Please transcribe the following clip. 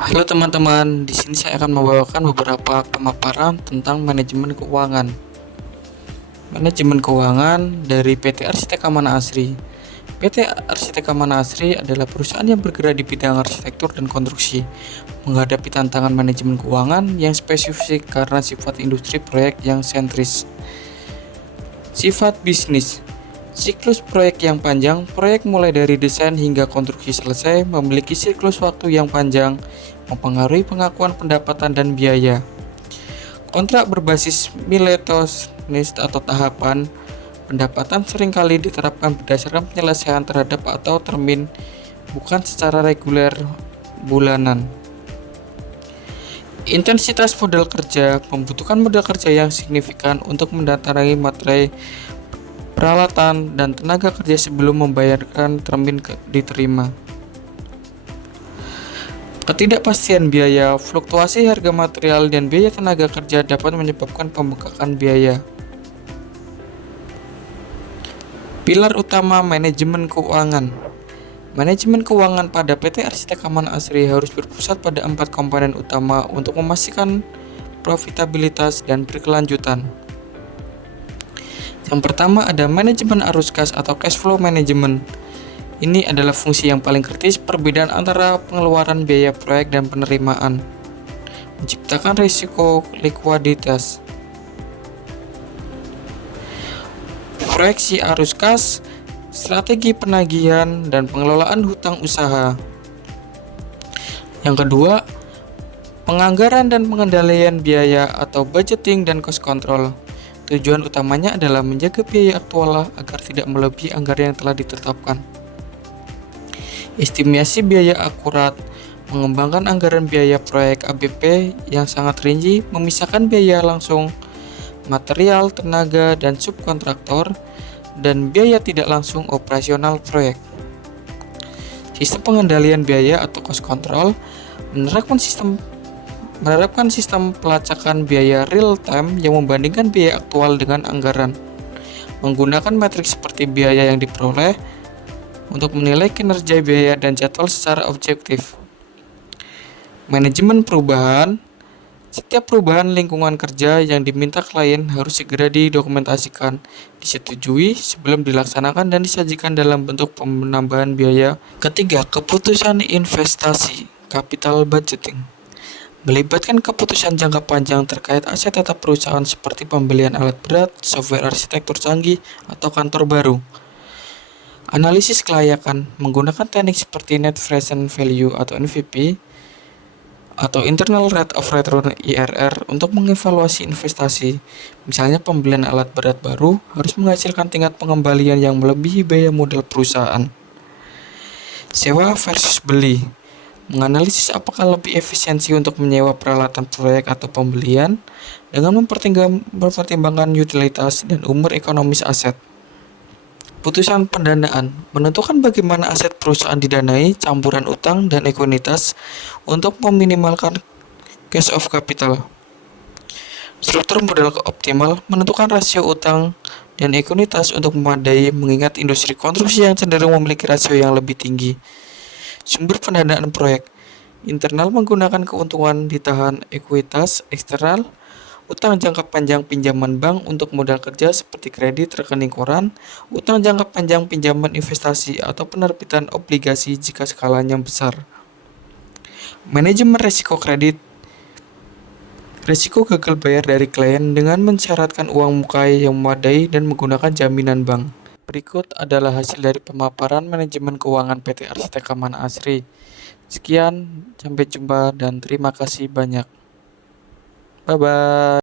Halo teman-teman, di sini saya akan membawakan beberapa pemaparan tentang manajemen keuangan. Manajemen keuangan dari PT Arsitek Amanah Asri. PT Arsitek Amanah Asri adalah perusahaan yang bergerak di bidang arsitektur dan konstruksi, menghadapi tantangan manajemen keuangan yang spesifik karena sifat industri proyek yang sentris. Sifat bisnis. Siklus proyek yang panjang, proyek mulai dari desain hingga konstruksi selesai memiliki siklus waktu yang panjang, mempengaruhi pengakuan pendapatan dan biaya. Kontrak berbasis milestone atau tahapan, pendapatan seringkali diterapkan berdasarkan penyelesaian terhadap atau termin, bukan secara reguler bulanan. Intensitas modal kerja membutuhkan modal kerja yang signifikan untuk mendatangi materai, peralatan, dan tenaga kerja sebelum membayarkan termin diterima. Ketidakpastian biaya, fluktuasi harga material dan biaya tenaga kerja dapat menyebabkan pembengkakan biaya. Pilar utama manajemen keuangan. Manajemen keuangan pada PT Arsitek Amanah Asri harus berpusat pada 4 komponen utama untuk memastikan profitabilitas dan berkelanjutan. Yang pertama ada manajemen arus kas atau cash flow management. Ini adalah fungsi yang paling kritis perbedaan antara pengeluaran biaya proyek dan penerimaan, menciptakan risiko likuiditas. Proyeksi arus kas, strategi penagihan, dan pengelolaan hutang usaha. Yang kedua, penganggaran dan pengendalian biaya atau budgeting dan cost control. Tujuan utamanya adalah menjaga biaya aktual agar tidak melebihi anggaran yang telah ditetapkan. Estimasi biaya akurat, mengembangkan anggaran biaya proyek ABP yang sangat rinci, memisahkan biaya langsung, material, tenaga, dan subkontraktor, dan biaya tidak langsung operasional proyek. Sistem pengendalian biaya atau cost control menerapkan sistem pelacakan biaya real time yang membandingkan biaya aktual dengan anggaran, menggunakan metrik seperti biaya yang diperoleh untuk menilai kinerja biaya dan jadwal secara objektif. Manajemen perubahan. Setiap perubahan lingkungan kerja yang diminta klien harus segera didokumentasikan, disetujui sebelum dilaksanakan dan disajikan dalam bentuk penambahan biaya. Ketiga, keputusan investasi, capital budgeting. Melibatkan keputusan jangka panjang terkait aset tetap perusahaan seperti pembelian alat berat, software arsitektur canggih, atau kantor baru. Analisis kelayakan menggunakan teknik seperti Net Present Value atau NPV atau Internal Rate of Return IRR untuk mengevaluasi investasi. Misalnya pembelian alat berat baru harus menghasilkan tingkat pengembalian yang melebihi biaya modal perusahaan. Sewa versus beli. Menganalisis apakah lebih efisiensi untuk menyewa peralatan proyek atau pembelian dengan mempertimbangkan utilitas dan umur ekonomis aset. Putusan pendanaan menentukan bagaimana aset perusahaan didanai, campuran utang dan ekuitas untuk meminimalkan cash of capital. Struktur modal optimal menentukan rasio utang dan ekuitas untuk memadai, mengingat industri konstruksi yang cenderung memiliki rasio yang lebih tinggi. Sumber pendanaan proyek internal menggunakan keuntungan ditahan ekuitas, eksternal utang jangka panjang pinjaman bank untuk modal kerja seperti kredit rekening koran, utang jangka panjang pinjaman investasi atau penerbitan obligasi jika skalanya besar. Manajemen risiko kredit. Risiko gagal bayar dari klien dengan mensyaratkan uang muka yang memadai dan menggunakan jaminan bank. Berikut adalah hasil dari pemaparan manajemen keuangan PT Arsitek Amanah Asri. Sekian, sampai jumpa dan terima kasih banyak. Bye-bye.